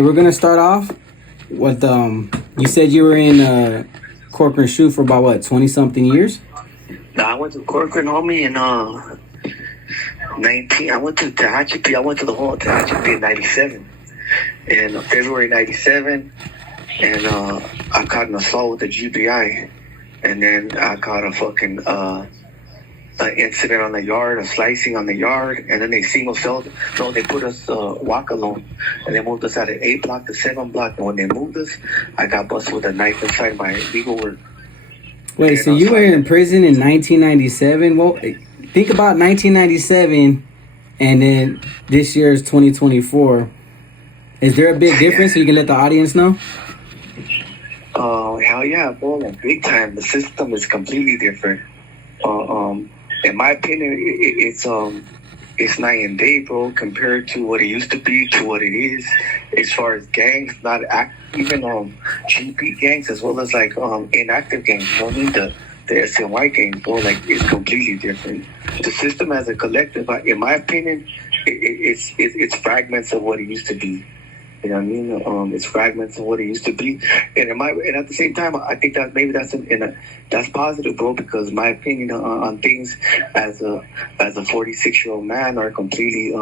We're gonna start off with you said you were in Corcoran Shoe for about what, 20 something years? Nah, I went to Corcoran, homie, in 19. I went to Tehachapi. I went to the whole Tehachapi in 97. In February 97. And I caught an assault with a GBI. And then I caught a fucking an incident on the yard, a slicing on the yard, and then they single celled. No, they put us walk alone, and they moved us out of 8 block to 7 block. And when they moved us, I got busted with a knife inside my legal work. Wait, so you were in prison in 1997? Well, think about 1997, and then this year is 2024. Is there a big difference? So you can let the audience know. Hell yeah, bro! Like big time. The system is completely different. In my opinion, it's night and day, bro, compared to what it used to be to what it is. As far as gangs, not even GP gangs, as well as like inactive gangs. You don't need the SNY gangs, bro. Like it's completely different. The system as a collective, in my opinion, it's fragments of what it used to be. You know what I mean? It's fragments of what it used to be, and at the same time, I think that maybe that's positive, bro. Because my opinion on things as a 46-year-old man are completely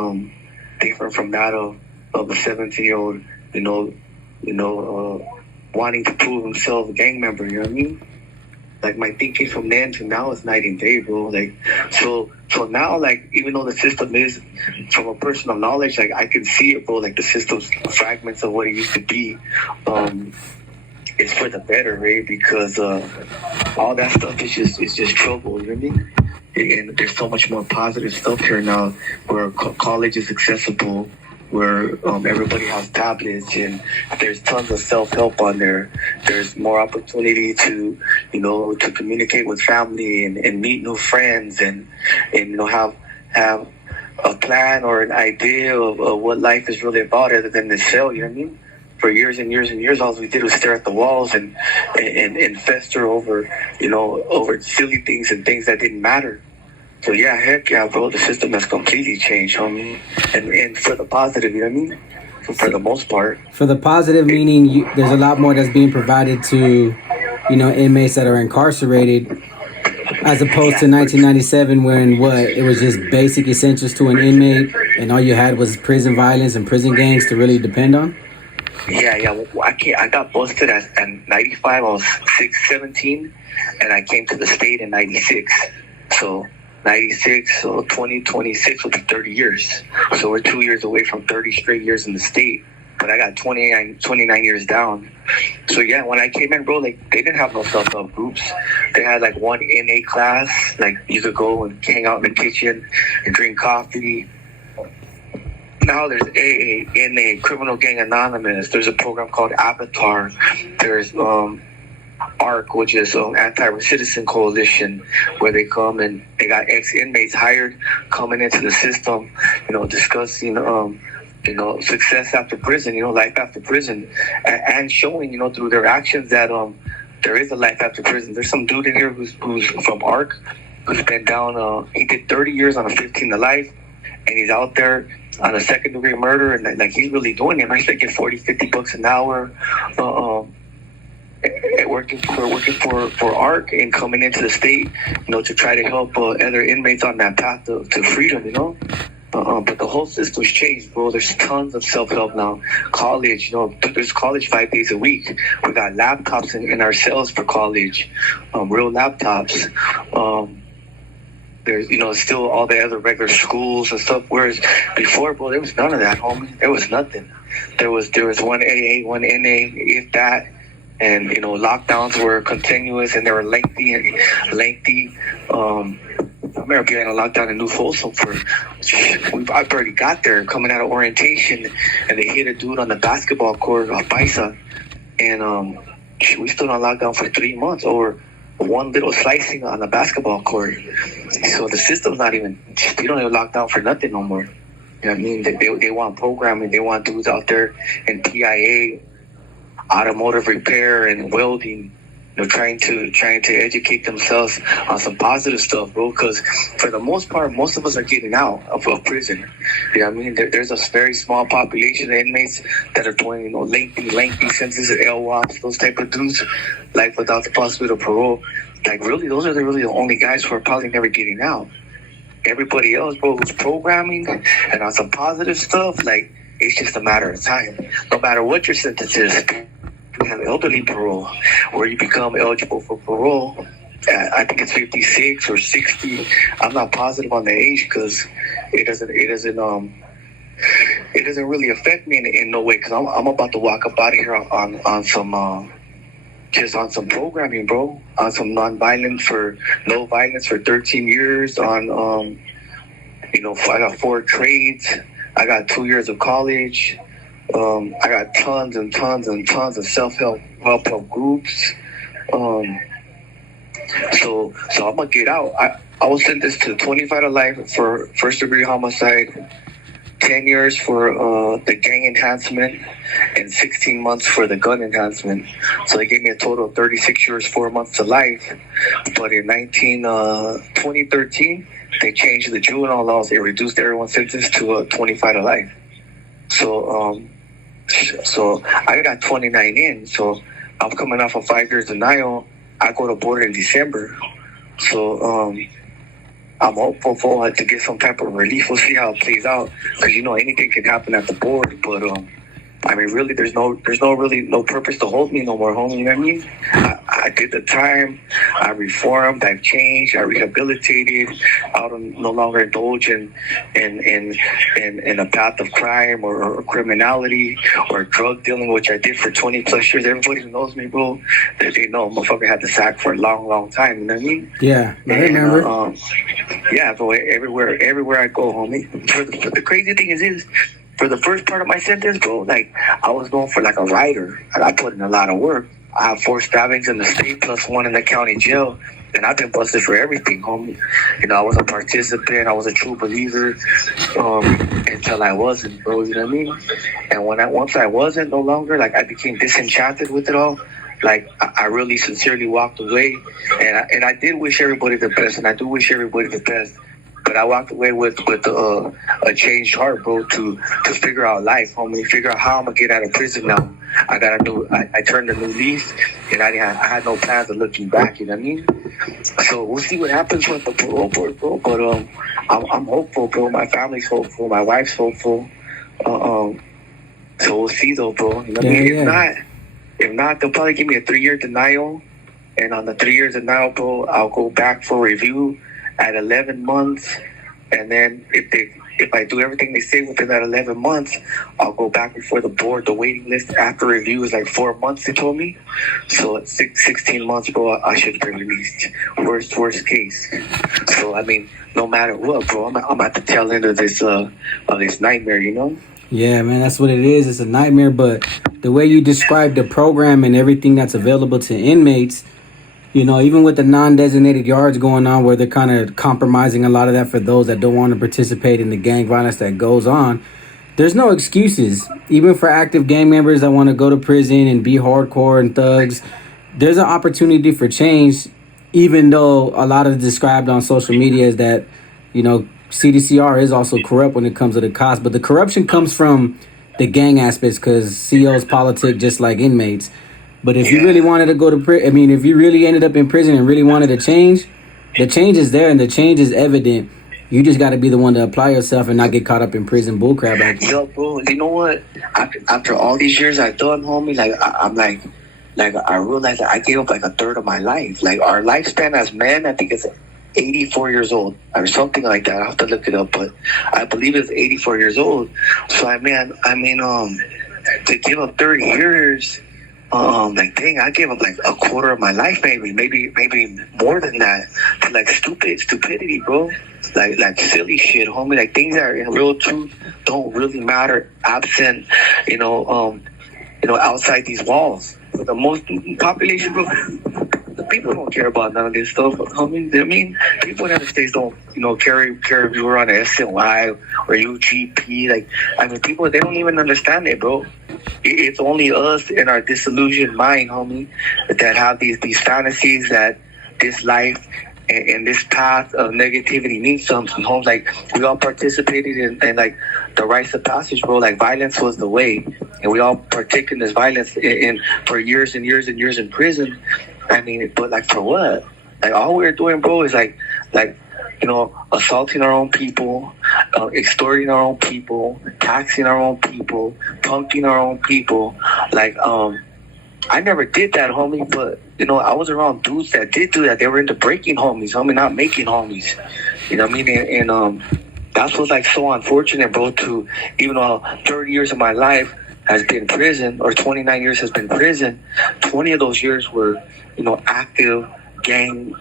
different from that of a 17-year-old. Wanting to prove himself a gang member. You know what I mean? Like my thinking from then to now is night and day, bro. Like so now, like even though the system is from a personal knowledge, like I can see it, bro. Like the system's fragments of what it used to be, it's for the better, right? Because all that stuff is just trouble. You know what I mean? And there's so much more positive stuff here now, where college is accessible, where everybody has tablets, and there's tons of self-help on there. There's more opportunity to communicate with family and meet new friends and have a plan or an idea of what life is really about, other than the shell. You know what I mean? For years and years and years, all we did was stare at the walls and fester over silly things and things that didn't matter. So yeah, heck yeah, bro. The system has completely changed, homie, and for the positive. You know what I mean? For the most part. For the positive, meaning there's a lot more that's being provided to, inmates that are incarcerated, as opposed to 1997, when it was just basic essentials to an inmate, and all you had was prison violence and prison gangs to really depend on. Yeah. Well, I got busted at 95. I was 17, and I came to the state in 96. So 96, so 2026 will be 30 years. So we're 2 years away from 30 straight years in the state. But I got 29 years down. So yeah, when I came in, bro, like they didn't have no self-help groups. They had like one NA class, like you could go and hang out in the kitchen and drink coffee. Now there's AA, NA, Criminal Gang Anonymous. There's a program called Avatar. There's ARC, which is Anti-Recidivism Coalition, where they come and they got ex-inmates hired coming into the system, discussing success after prison, life after prison, and showing, through their actions that there is a life after prison. There's some dude in here who's from ARC, who's been down, he did 30 years on a 15 to life, and he's out there on a second-degree murder, and like he's really doing it. He's making $40-50 an hour, working for ARC and coming into the state, to try to help other inmates on that path to freedom, But the whole system's changed, bro. There's tons of self-help now. College, there's college 5 days a week. We got laptops in our cells for college, real laptops. There's, still all the other regular schools and stuff. Whereas before, bro, there was none of that, homie. There was nothing. There was one AA, one NA, if that. And, lockdowns were continuous and they were lengthy. I remember being in a lockdown in New Folsom I already got there coming out of orientation, and they hit a dude on the basketball court, Paisa, and we stood on lockdown for 3 months over one little slicing on the basketball court. So the system's not even, you don't even lock down for nothing no more. You know what I mean? They want programming, they want dudes out there in PIA, automotive repair and welding, trying to educate themselves on some positive stuff, bro. Because for the most part, most of us are getting out of prison. You know what I mean? There's a very small population of inmates that are doing, lengthy sentences, LWOPs, those type of dudes, like without the possibility of parole. Like, really, those are really the only guys who are probably never getting out. Everybody else, bro, who's programming and on some positive stuff, like, it's just a matter of time. No matter what your sentence is, you have elderly parole, where you become eligible for parole. I think it's 56 or 60. I'm not positive on the age because it doesn't really affect me in no way. Because I'm about to walk up out of here on some just on some programming, bro. On some no violence for 13 years. On I got 4 trades. I got 2 years of college. I got tons and tons and tons of self-help groups. So I'm gonna get out. I was sentenced to 25 to life for first-degree homicide, 10 years for the gang enhancement, and 16 months for the gun enhancement. So they gave me a total of 36 years, 4 months to life. But in 2013, they changed the juvenile laws. They reduced everyone's sentence to 25 to life. So I got 29 in. So I'm coming off of 5 years denial. I go to board in December. So I'm hopeful to get some type of relief. We'll see how it plays out, because anything can happen at the board. But I mean, really, there's no purpose to hold me no more, homie. You know what I mean? I did the time. I reformed. I've changed. I rehabilitated. I don't no longer indulge in a path of crime or criminality or drug dealing, which I did for 20 plus years. Everybody who knows me, bro, they know motherfucker had the sack for a long, long time. You know what I mean? Yeah, I remember. Yeah, bro. Everywhere I go, homie. The crazy thing is. For the first part of my sentence, bro, like, I was going for like a writer. I put in a lot of work. I have 4 stabbings in the state plus 1 in the county jail. And I've been busted for everything, homie. I was a participant. I was a true believer until I wasn't, bro. You know what I mean? And once I wasn't no longer, like, I became disenchanted with it all. Like, I really sincerely walked away. And I did wish everybody the best. And I do wish everybody the best. But I walked away with a changed heart, bro, to figure out life, homie. Figure out how I'm gonna get out of prison now. I turned a new leaf, and I had no plans of looking back. You know what I mean? So we'll see what happens with the parole board, bro. But I'm hopeful, bro. My family's hopeful. My wife's hopeful. So we'll see, though, bro. You know what I mean? If not, they'll probably give me a 3-year denial, and on the 3 years denial, bro, I'll go back for review at 11 months, and then if I do everything they say within that 11 months, I'll go back before the board. The waiting list after review is like 4 months, they told me. So at 16 months, bro, I should be released. Worst case. So I mean, no matter what, bro, I'm at the tail end of this nightmare, you know? Yeah, man, that's what it is. It's a nightmare, but the way you describe the program and everything that's available to inmates, even with the non-designated yards going on, where they're kind of compromising a lot of that for those that don't want to participate in the gang violence that goes on, there's no excuses. Even for active gang members that want to go to prison and be hardcore and thugs, there's an opportunity for change, even though a lot of it described on social media is that, CDCR is also corrupt when it comes to the cost. But the corruption comes from the gang aspects, because COs politic just like inmates. But if you really wanted to go to prison, if you really ended up in prison and really wanted to change, the change is there and the change is evident. You just got to be the one to apply yourself and not get caught up in prison bullcrap. Yo, bro, you know what? After all these years I've done, homie, I realized that I gave up like a third of my life. Like, our lifespan as men, I think it's 84 years old or something like that. I have to look it up, but I believe it's 84 years old. So I mean, to give up 30 years. I gave up like a quarter of my life, maybe more than that, to like stupidity, bro. Like silly shit, homie. Like, things that are in real truth don't really matter absent, outside these walls. The most population, bro. the people don't care about none of this stuff, homie. I mean, people in the United States don't, care if you were on a SNY or UGP. Like, I mean, people, they don't even understand it, bro. It's only us in our disillusioned mind, homie, that have these fantasies that this life and this path of negativity means something. Homes, like, we all participated in like the rites of passage, bro. Like, violence was the way, and we all partake in this violence in for years and years and years in prison. I mean, but like, for what? Like, all we're doing, bro, is like assaulting our own people, extorting our own people, taxing our own people, punking our own people. Like, I never did that, homie, but, I was around dudes that did do that. They were into breaking homies, homie, not making homies. You know what I mean? And that's what's, like, so unfortunate, bro, to, even though 30 years of my life has been prison, or 29 years has been prison, 20 of those years were, active gang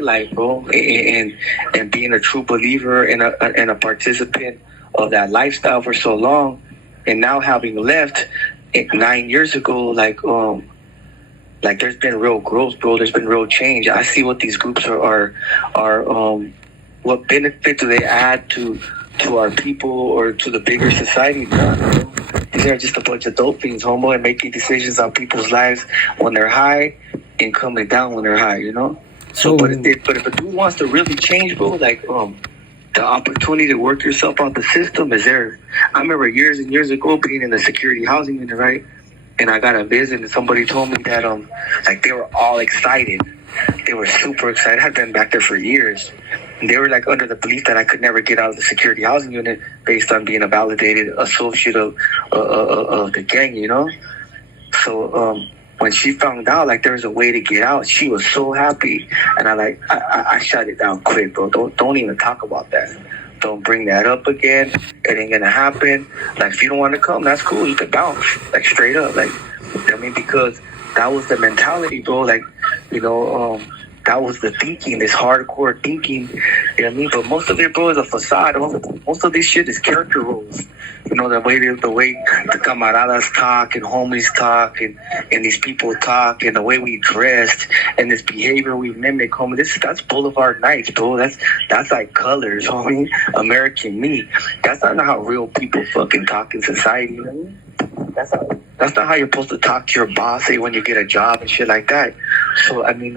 life, bro, and being a true believer and a participant of that lifestyle for so long, and now having left 9 years ago, like there's been real growth, bro. There's been real change. I see what these groups are what benefit do they add to our people or to the bigger society. These are just a bunch of dope fiends, homo, and making decisions on people's lives when they're high and coming down when they're high, So, but if a dude wants to really change, bro, like, the opportunity to work yourself out the system is there. I remember years and years ago being in the security housing unit, right? And I got a visit, and somebody told me that, like, they were all excited. They were super excited. I'd been back there for years. And they were, like, under the belief that I could never get out of the security housing unit based on being a validated associate of the gang, So, when she found out, like, there was a way to get out, she was so happy. And I shut it down quick, bro. Don't even talk about that. Don't bring that up again. It ain't gonna happen. Like, if you don't want to come, that's cool. You can bounce, like, straight up. Like, because that was the mentality, bro. Like, that was the thinking, this hardcore thinking. You know what I mean? But most of it, bro, is a facade. Most of this shit is character roles. The way the camaradas talk and homies talk and these people talk and the way we dressed and this behavior we mimic, homie. That's Boulevard Nights, bro. That's like Colors, homie. American Me. That's not how real people fucking talk in society. You know what I mean? That's not how you're supposed to talk to your boss, say, when you get a job and shit like that. So I mean,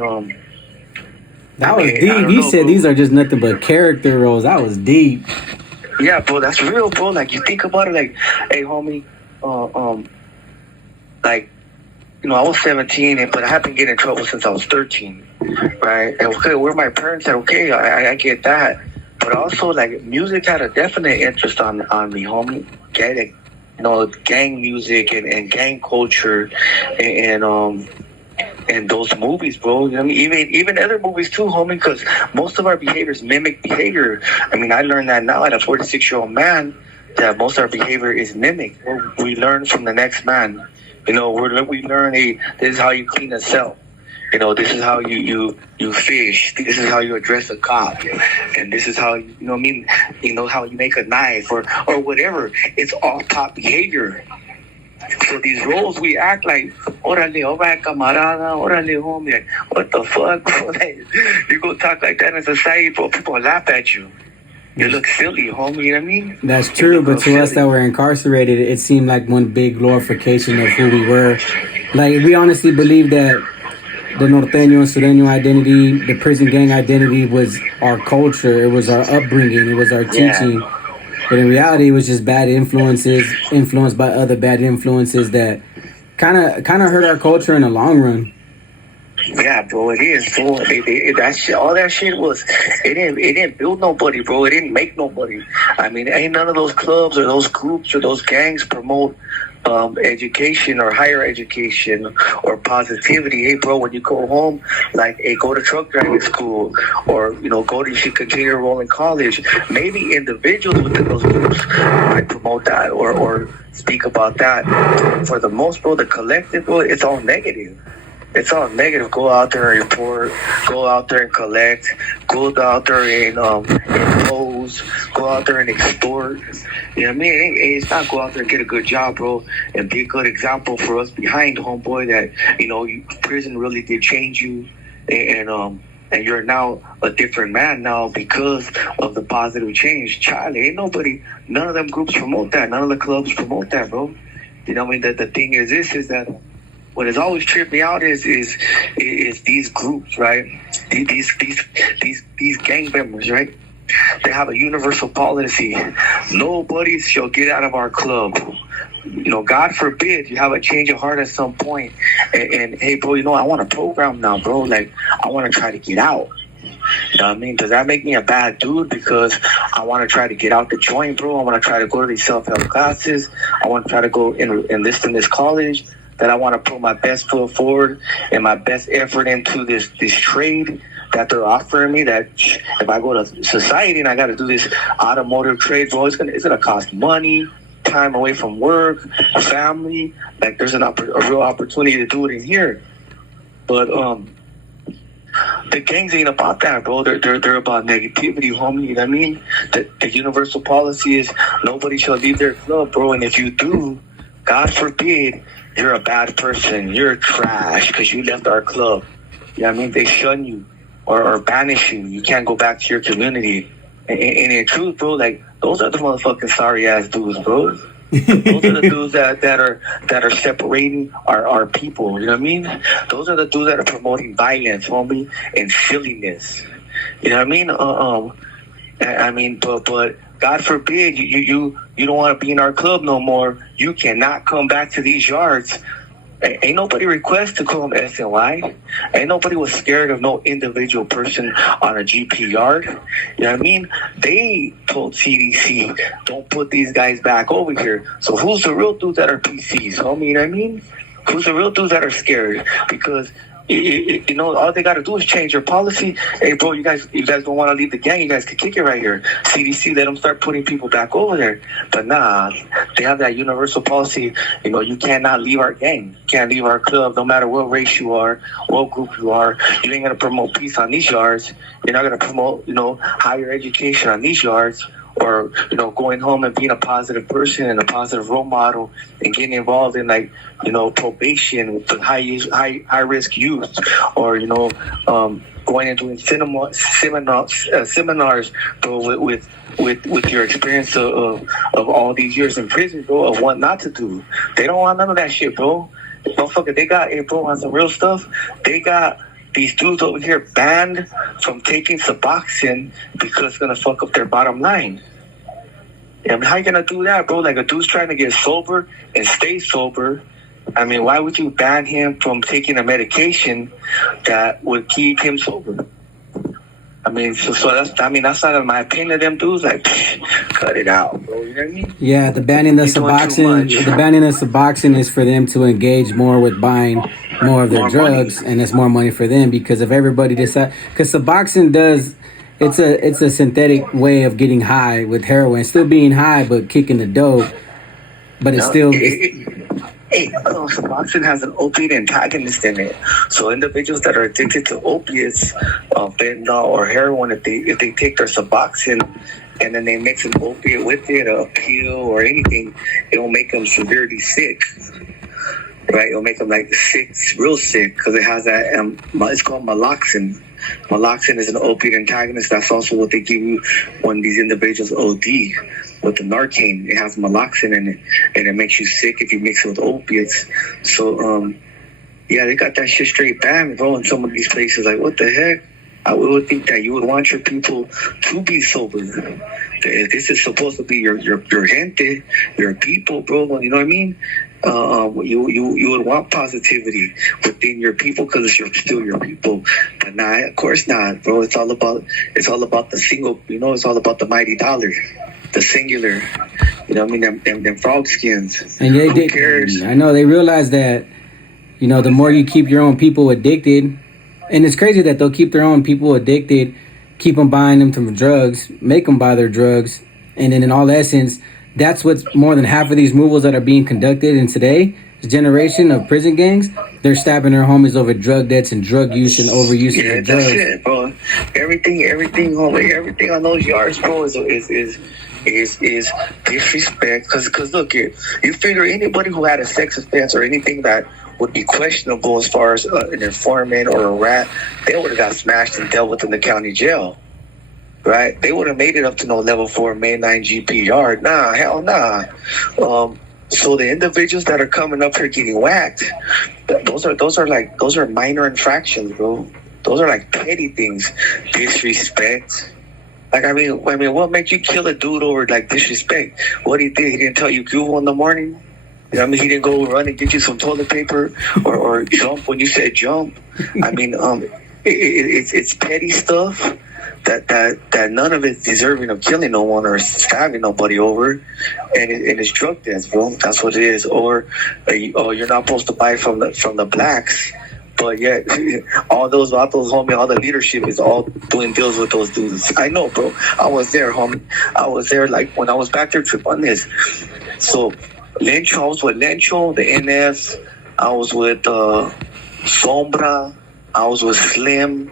that was deep. You said these are just nothing but character roles. That was deep. Yeah, bro, that's real, bro. Like, you think about it, like, hey, homie, like, I was 17, but I have been getting in trouble since I was 13, right? And okay, where my parents said, okay, I get that. But also, like, music had a definite interest on me, homie. Getting, gang music and gang culture and those movies, bro. I mean, even other movies too, homie, because most of our behaviors mimic behavior. I mean, I learned that now at a 46-year-old man, that most of our behavior is mimic. We learn from the next man. We learn, hey, this is how you clean a cell. This is how you fish. This is how you address a cop. And this is how, how you make a knife or whatever. It's all top behavior. So these roles, we act like, orale, alright, camarada, orale, homie. Like, what the fuck, bro? Like, you go talk like that in society, bro, people laugh at you. You look silly, homie, you know what I mean? That's true, but to us that were incarcerated, it seemed like one big glorification of who we were. Like, we honestly believe that the norteño and sureño identity, the prison gang identity was our culture. It was our upbringing. It was our teaching. Yeah. But in reality, it was just bad influences, influenced by other bad influences that kind of hurt our culture in the long run. Yeah, bro, it is. So that shit, all that shit was, it didn't build nobody, bro. It didn't make nobody. I mean, ain't none of those clubs or those groups or those gangs promote education or higher education or positivity. Hey, bro, when you go home, like, hey, go to truck driving school, or you should continue to enroll in college. Maybe individuals within those groups might promote that or speak about that. For the most, bro, the collective, bro, it's all negative. It's all negative. Go out there and report. Go out there and collect. Go out there and impose. Go out there and extort. You know what I mean? It's not go out there and get a good job, bro, and be a good example for us behind, homeboy. That prison really did change you, and you're now a different man now because of the positive change. Charlie, ain't nobody, none of them groups promote that. None of the clubs promote that, bro. You know what I mean? The thing is that what has always tripped me out is these groups, right? These gang members, right? They have a universal policy. Nobody shall get out of our club. God forbid you have a change of heart at some point. And hey, bro, I want a program now, bro. Like, I want to try to get out. You know what I mean? Does that make me a bad dude because I want to try to get out the joint, bro? I want to try to go to these self-help classes. I want to try to go enlist in this college. That I want to put my best foot forward and my best effort into this trade that they're offering me. That if I go to society and I got to do this automotive trade, bro, it's gonna cost money, time away from work, family. Like, there's a real opportunity to do it in here, but the gangs ain't about that, bro. They're about negativity, homie. You know what I mean? The universal policy is nobody shall leave their club, bro. And if you do, God forbid, you're a bad person. You're trash because you left our club. You know what I mean? They shun you or banish you. You can't go back to your community. And in truth, bro, like, those are the motherfucking sorry ass dudes, bro. Those are the dudes that are separating our people. You know what I mean? Those are the dudes that are promoting violence, homie, and silliness. You know what I mean? But God forbid you don't want to be in our club no more. You cannot come back to these yards. Ain't nobody request to come SNY. Ain't nobody was scared of no individual person on a GP yard. You know what I mean? They told CDC, don't put these guys back over here. So who's the real dudes that are PCs, homie? You know what I mean? Who's the real dudes that are scared? Because all they got to do is change their policy. Hey, bro, you guys don't want to leave the gang. You guys can kick it right here. CDC, let them start putting people back over there. But nah, they have that universal policy. You cannot leave our gang. You can't leave our club, no matter what race you are, what group you are. You ain't going to promote peace on these yards. You're not going to promote, higher education on these yards. Or, going home and being a positive person and a positive role model and getting involved in, like, probation with the high risk youth, or, going and doing seminars, bro, with your experience of all these years in prison, bro, of what not to do. They don't want none of that shit, bro. Motherfucker, they got, bro, on some real stuff, they got these dudes over here banned from taking Suboxone because it's going to fuck up their bottom line. I mean, how you going to do that, bro? Like, a dude's trying to get sober and stay sober. I mean, why would you ban him from taking a medication that would keep him sober? I mean, so that's not in my opinion of them dudes. Like, cut it out, bro. You know what I mean? Yeah, the banning of Suboxone is for them to engage more with buying more of their drugs, money. And it's more money for them because if everybody decides, because Suboxone does, it's a synthetic way of getting high with heroin, still being high but kicking the dope, but it's still. Suboxone has an opiate antagonist in it. So individuals that are addicted to opiates, fentanyl or heroin, if they take their Suboxone and then they mix an opiate with it, a pill or anything, it will make them severely sick. Right? It'll make them like sick, real sick, because it has that. It's called Maloxin. Maloxin is an opiate antagonist. That's also what they give you when these individuals OD with the Narcan. It has Maloxin in it, and it makes you sick if you mix it with opiates. So, yeah, they got that shit straight banned, bro. In some of these places, like, what the heck? I would think that you would want your people to be sober. If this is supposed to be your gente, your people, bro, you know what I mean? You would want positivity within your people because it's still your people. But nah, of course not, bro. It's all about the single. It's all about the mighty dollar, the singular. You know what I mean? Them frog skins. And who cares? I know they realize that. The more you keep your own people addicted, and it's crazy that they'll keep their own people addicted, keep them buying them from drugs, make them buy their drugs, and then in all essence, that's what's more than half of these moves that are being conducted in today's generation of prison gangs they're stabbing their homies over drug debts and drug use and overuse Yeah, of that's drugs. it, bro. Everything, homie, everything on those yards, bro, is disrespect. Cause look, you figure anybody who had a sex offense or anything that would be questionable as far as an informant or a rat, they would have got smashed and dealt with in the county jail, right? They would have made it up to no level 4 main 9 GP yard. Nah, hell nah. So the individuals that are coming up here getting whacked, those are minor infractions, bro. Those are like petty things. Disrespect. Like I mean, what makes you kill a dude over like disrespect? What he did? He didn't tell you Google in the morning. You know what I mean? He didn't go run and get you some toilet paper or jump when you said jump. I mean, it's petty stuff that none of it's deserving of killing no one or stabbing nobody over, and it's drug deaths, bro. That's what it is. Or you're not supposed to buy from the blacks, but yet all those homie, all the leadership is all doing deals with those dudes. I know, bro. I was there, homie. I was there like when I was back there trip on this. So Lencho, I was with Lencho, the NF. I was with Sombra. I was with Slim.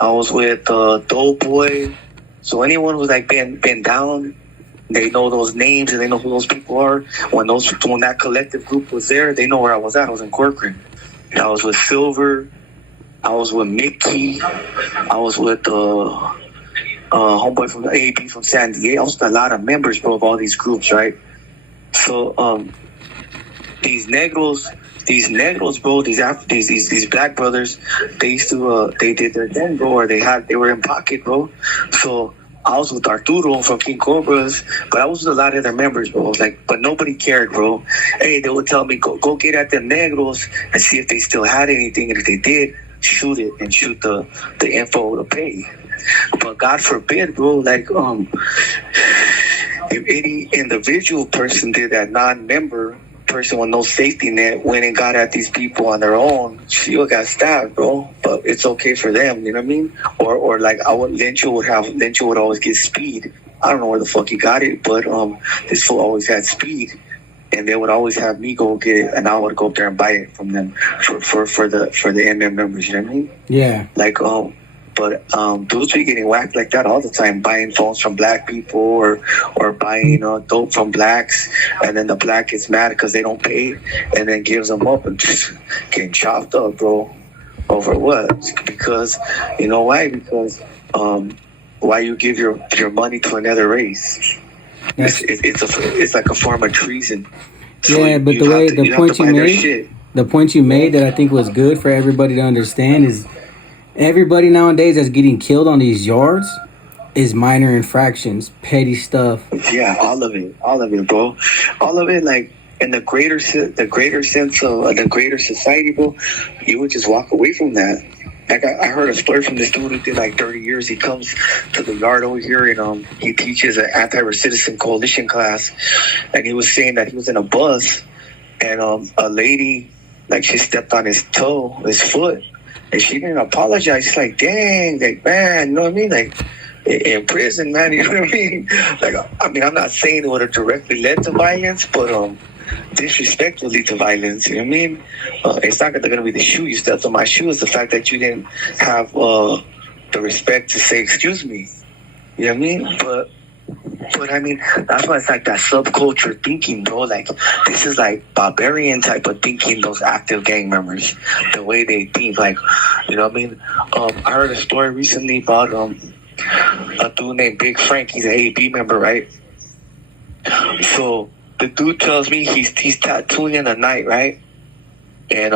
I was with Doughboy. So anyone who's like been down, they know those names and they know who those people are. When that collective group was there, they know where I was at. I was in Corcoran. I was with Silver. I was with Mickey. I was with homeboy from the AB from San Diego. I was with a lot of members, bro, of all these groups, right? So these negros, bro, these black brothers, they used to they did their thing, bro, or they were in pocket, bro. So I was with Arturo from King Cobras, but I was with a lot of their members, bro. Like, but nobody cared, bro. Hey, they would tell me go get at them negros and see if they still had anything, and if they did, shoot it and shoot the info to pay. But God forbid, bro, like if any individual person did that, non-member person with no safety net went and got at these people on their own, she got stabbed, bro. But it's okay for them, you know what I mean? Or like Lencho would always get speed. I don't know where the fuck he got it, but this fool always had speed, and they would always have me go get it, and I would go up there and buy it from them for the MM members. You know what I mean? Yeah. Like but dudes be getting whacked like that all the time, buying phones from black people or buying dope from blacks, and then the black gets mad because they don't pay, and then gives them up and just getting chopped up, bro. Over what? Because you know why? Because why you give your money to another race? It's like a form of treason. So yeah, but the point you made that I think was good for everybody to understand is everybody nowadays that's getting killed on these yards is minor infractions, petty stuff. Yeah, all of it, bro. All of it, like in the greater sense of the greater society, bro. You would just walk away from that. Like I heard a story from this dude who did like 30 years. He comes to the yard over here and he teaches an anti-recidivism coalition class, and he was saying that he was in a bus and a lady, like, she stepped on his foot. And she didn't apologize. She's like, dang, like, man, you know what I mean? Like, in prison, man, you know what I mean? Like, I mean, I'm not saying it would have directly led to violence, but disrespect will lead to violence, you know what I mean? It's not that they're going to be the shoe you stepped on my shoe. It's the fact that you didn't have the respect to say, excuse me. You know what I mean? But I mean, that's why it's like that subculture thinking, bro. Like, this is like barbarian type of thinking, those active gang members, the way they think. Like, you know what I mean? I heard a story recently about a dude named Big Frank. He's an AB member, right? So the dude tells me he's tattooing in the night, right? And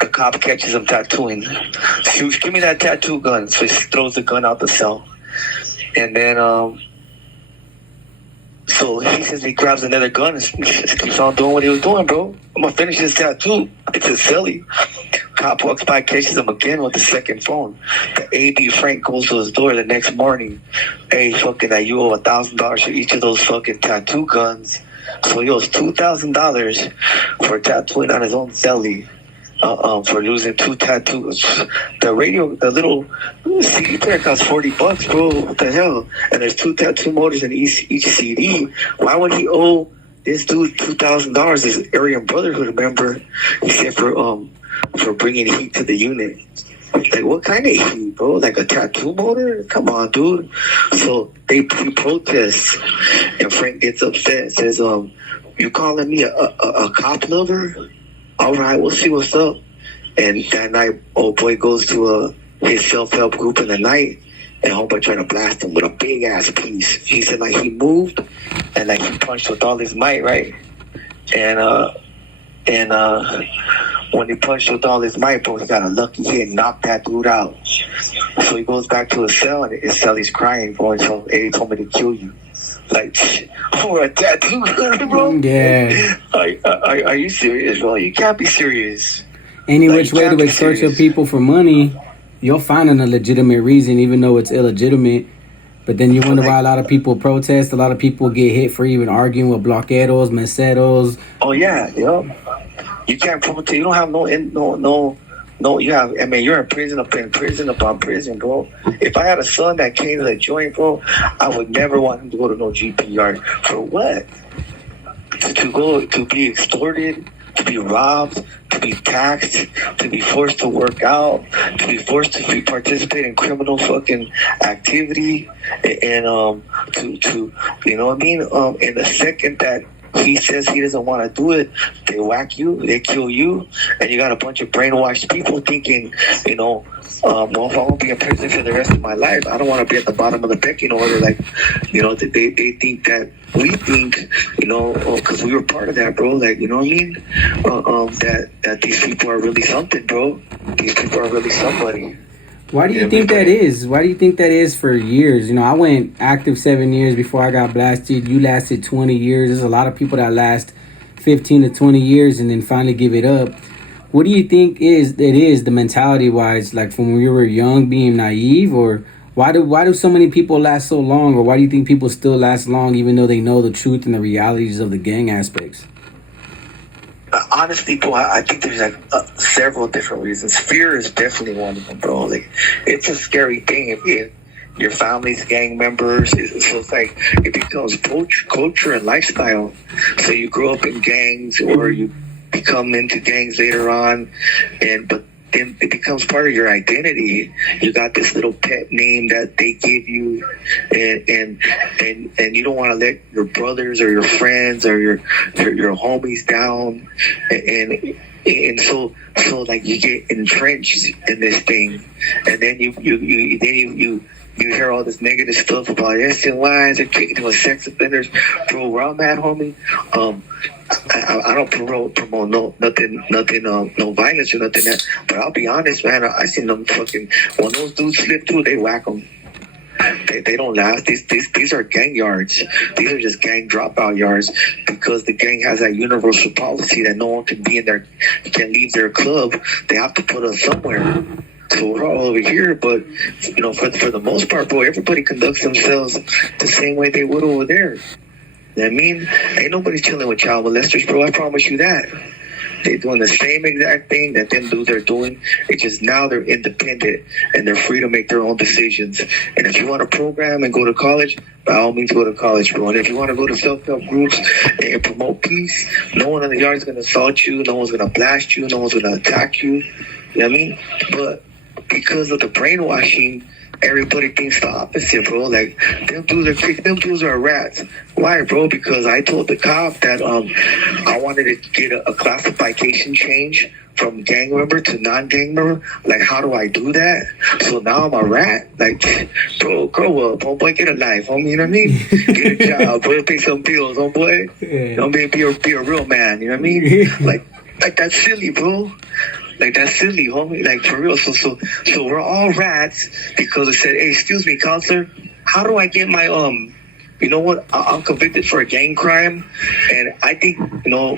the cop catches him tattooing. So give me that tattoo gun. So he throws the gun out the cell. And then so he says he grabs another gun and just keeps on doing what he was doing, bro. I'm gonna finish this tattoo. It's a silly. Cop walks by, catches him again with the second phone. The AB Frank goes to his door the next morning. Hey, fucking, that you owe $1,000 for each of those fucking tattoo guns. So he owes $2,000 for tattooing on his own celly. For losing 2 tattoos. The little CD player costs $40, bro. What the hell? And there's 2 tattoo motors in each CD. Why would he owe this dude $2,000 is Aryan Brotherhood member. He said for bringing heat to the unit. Like, what kind of heat, bro? Like a tattoo motor? Come on, dude. So he protests, and Frank gets upset and says, you calling me a cop lover? All right, we'll see what's up. And that night, old boy goes to his self-help group in the night, and homeboy trying to blast him with a big ass piece. He said like he moved and like he punched with all his might, right? And when he punched with all his might, bro, he got a lucky hit and knocked that dude out. So he goes back to his cell, and his cell he's crying, bro. And so Eddie told me to kill you. Like, for a tattoo, bro? Yeah. Are you serious, bro? You can't be serious. Any which way to extort your people for money, you'll find a legitimate reason, even though it's illegitimate. But then you wonder why a lot of people protest. A lot of people get hit for even arguing with bloqueros, meseros. Oh yeah, you can't protest. You don't have no. You have. I mean, you're in prison upon prison, bro. If I had a son that came to the joint, bro, I would never want him to go to no GP for what? To be extorted, to be robbed, to be taxed, to be forced to work out, to be forced to participate in criminal fucking activity, and to you know what I mean? In the second that he says he doesn't want to do it, they whack you, they kill you, and you got a bunch of brainwashed people thinking, well, if I won't be in prison for the rest of my life, I don't want to be at the bottom of the pecking order. Like, they think that we think, because we were part of that, bro. Like, you know what I mean? That these people are really something, bro. These people are really somebody. Why do you think that is? Why do you think that is for years? I went active 7 years before I got blasted. You lasted 20 years. There's a lot of people that last 15 to 20 years and then finally give it up. What do you think it is the mentality wise, like from when you were young, being naive, or why do so many people last so long, or why do you think people still last long even though they know the truth and the realities of the gang aspects? Honestly, bro, I think there's like several different reasons. Fear is definitely one of them, bro. Like, it's a scary thing if your family's gang members. So it's like it becomes culture and lifestyle. So you grow up in gangs, or you become into gangs later on, but then it becomes part of your identity. You got this little pet name that they give you, and you don't want to let your brothers or your friends or your homies down, and so like you get entrenched in this thing, and then you hear all this negative stuff about SNYs and kicking with sex offenders. Bro, where I'm at, homie, I don't promote no violence or nothing. But I'll be honest, man, I seen them fucking, when those dudes slip through, they whack them. They don't last. These are gang yards. These are just gang dropout yards, because the gang has that universal policy that no one can leave their club. They have to put us somewhere. So we're all over here, but for the most part, bro, everybody conducts themselves the same way they would over there. You know what I mean? Ain't nobody chilling with child molesters, bro. I promise you that. They're doing the same exact thing that them dudes are doing. It's just now they're independent and they're free to make their own decisions. And if you want to program and go to college, by all means go to college, bro. And if you want to go to self-help groups and promote peace, no one in the yard is going to assault you. No one's going to blast you. No one's going to attack you. You know what I mean? But because of the brainwashing, everybody thinks the opposite, bro. Like, them dudes are rats. Why, bro? Because I told the cop that I wanted to get a classification change from gang member to non-gang member. Like, how do I do that? So now I'm a rat. Like, bro, grow up, homeboy, get a life, homie. You know what I mean? Get a job, bro. Pay some bills, homeboy. Be a real man. You know what I mean? Like that's silly, bro. Like, that's silly, homie. Like, for real. So we're all rats because it said, hey, excuse me, counselor, how do I get my, you know what? I'm convicted for a gang crime. And I think,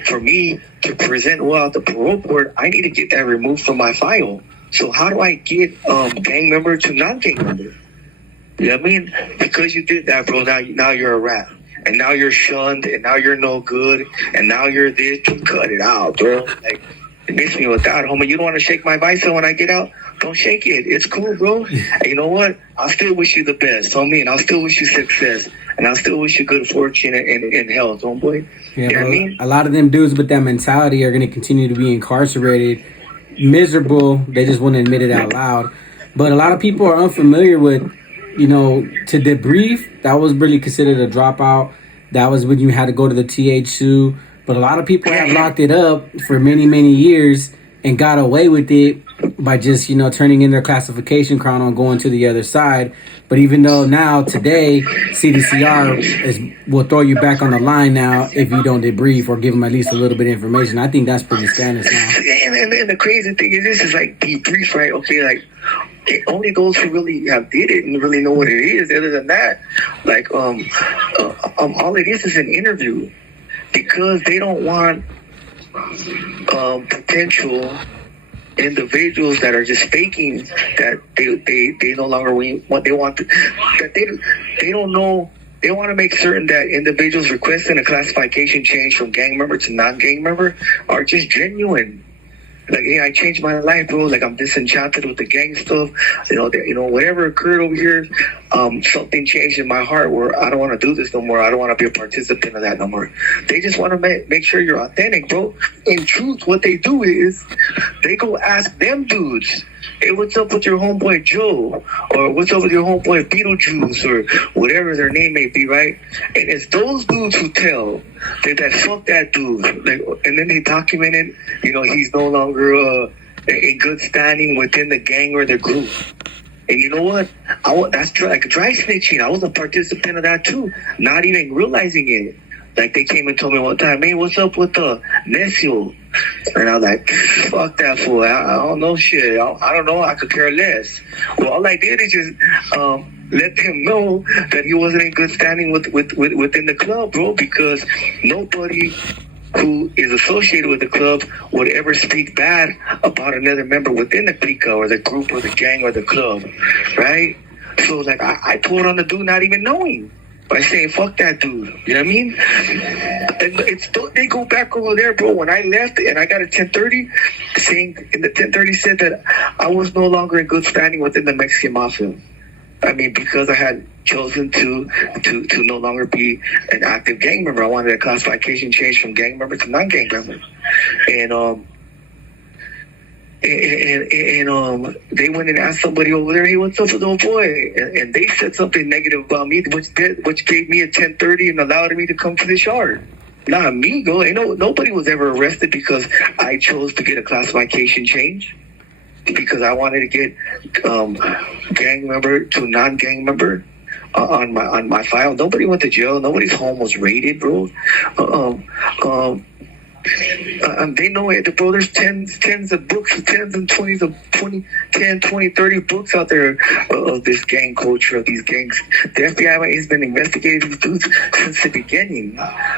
for me to present well at the parole board, I need to get that removed from my file. So how do I get gang member to non-gang member? You know what I mean? Because you did that, bro, now you're a rat. And now you're shunned, and now you're no good, and now you're this. Cut it out, bro. Like, miss me with that, homie. You don't want to shake my visor when I get out? Don't shake it. It's cool, bro. And you know what? I'll still wish you the best, homie, and I'll still wish you success. and I still wish you good fortune and health, homeboy. Yeah, You know what I mean? a lot of them dudes with that mentality are going to continue to be incarcerated, miserable. They just won't admit it out loud. But a lot of people are unfamiliar with, to debrief. That was really considered a dropout. That was when you had to go to the THU. But a lot of people have locked it up for many, many years and got away with it by just, turning in their classification crown on going to the other side. But even though now, today, CDCR will throw you back on the line now if you don't debrief or give them at least a little bit of information. I think that's pretty standard now. And the crazy thing is, this is like debrief, right? Okay, like, only those who really have did it and really know what it is. Other than that, like, all it is an interview, because they don't want potential individuals that are just faking that they no longer want. They want that they don't know. They want to make certain that individuals requesting a classification change from gang member to non-gang member are just genuine. Like, hey, I changed my life, bro. Like, I'm disenchanted with the gang stuff. Whatever occurred over here, something changed in my heart where I don't want to do this no more. I don't want to be a participant of that no more. They just want to make sure you're authentic, bro. In truth, what they do is they go ask them dudes, hey, what's up with your homeboy Joe? Or what's up with your homeboy Beetlejuice? Or whatever their name may be, right? And it's those dudes who tell that fuck that dude. Like, and then they document it, he's no longer in good standing within the gang or the group. And you know what? That's like dry snitching. I was a participant of that too, not even realizing it. Like, they came and told me one time, hey, what's up with the Necio? And I was like, fuck that fool. I don't know shit. I don't know. I could care less. Well, all I did is just let them know that he wasn't in good standing within the club, bro, because nobody who is associated with the club would ever speak bad about another member within the clique or the group or the gang or the club, right? So, like, I told on the dude not even knowing, by saying, fuck that dude. You know what I mean? And they go back over there, bro. When I left and I got a 1030, saying, in the 1030 said that I was no longer in good standing within the Mexican Mafia. I mean, because I had chosen to no longer be an active gang member. I wanted a classification change from gang member to non-gang member. And they went and asked somebody over there, hey, what's up with old boy? And they said something negative about me, which gave me a 1030 and allowed me to come to this yard. Not me, go. Nobody was ever arrested because I chose to get a classification change. Because I wanted to get gang member to non-gang member on my file. Nobody went to jail. Nobody's home was raided, bro. They know it, bro. There's tens of books, tens and 20s of 10, 20, 30 books out there of this gang culture, of these gangs. The FBI has been investigating these dudes since the beginning.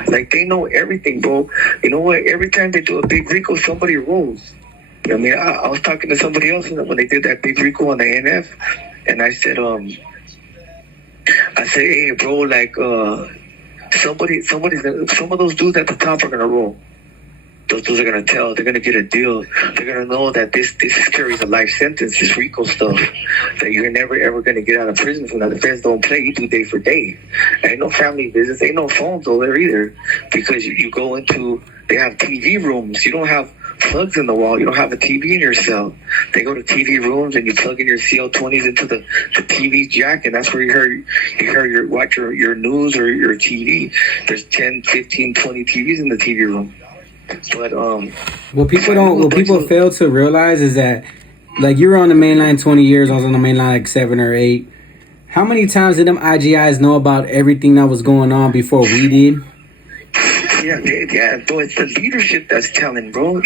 Like, they know everything, bro. You know what? Every time they do a big RICO, somebody rolls. I mean, I was talking to somebody else when they did that big RICO on the NF, and I said, hey, bro, like, some of those dudes at the top are gonna roll. Those dudes are gonna tell. They're gonna get a deal. They're gonna know that this carries a life sentence. This RICO stuff that you're never ever gonna get out of prison from. That the feds don't play. You do day for day. Ain't no family visits. Ain't no phones over there either, because you go into. They have TV rooms. You don't have plugs in the wall. You don't have a TV in your cell. They go to TV rooms and you plug in your CL20s into the TV jack, and that's where you watch your news or your TV. There's 10, 15, 20 TVs in the TV room. But what people fail to realize is that, like, you were on the main line 20 years, I was on the main line like 7 or 8. How many times did them IGIs know about everything that was going on before we did? Yeah, bro, it's the leadership that's telling, bro.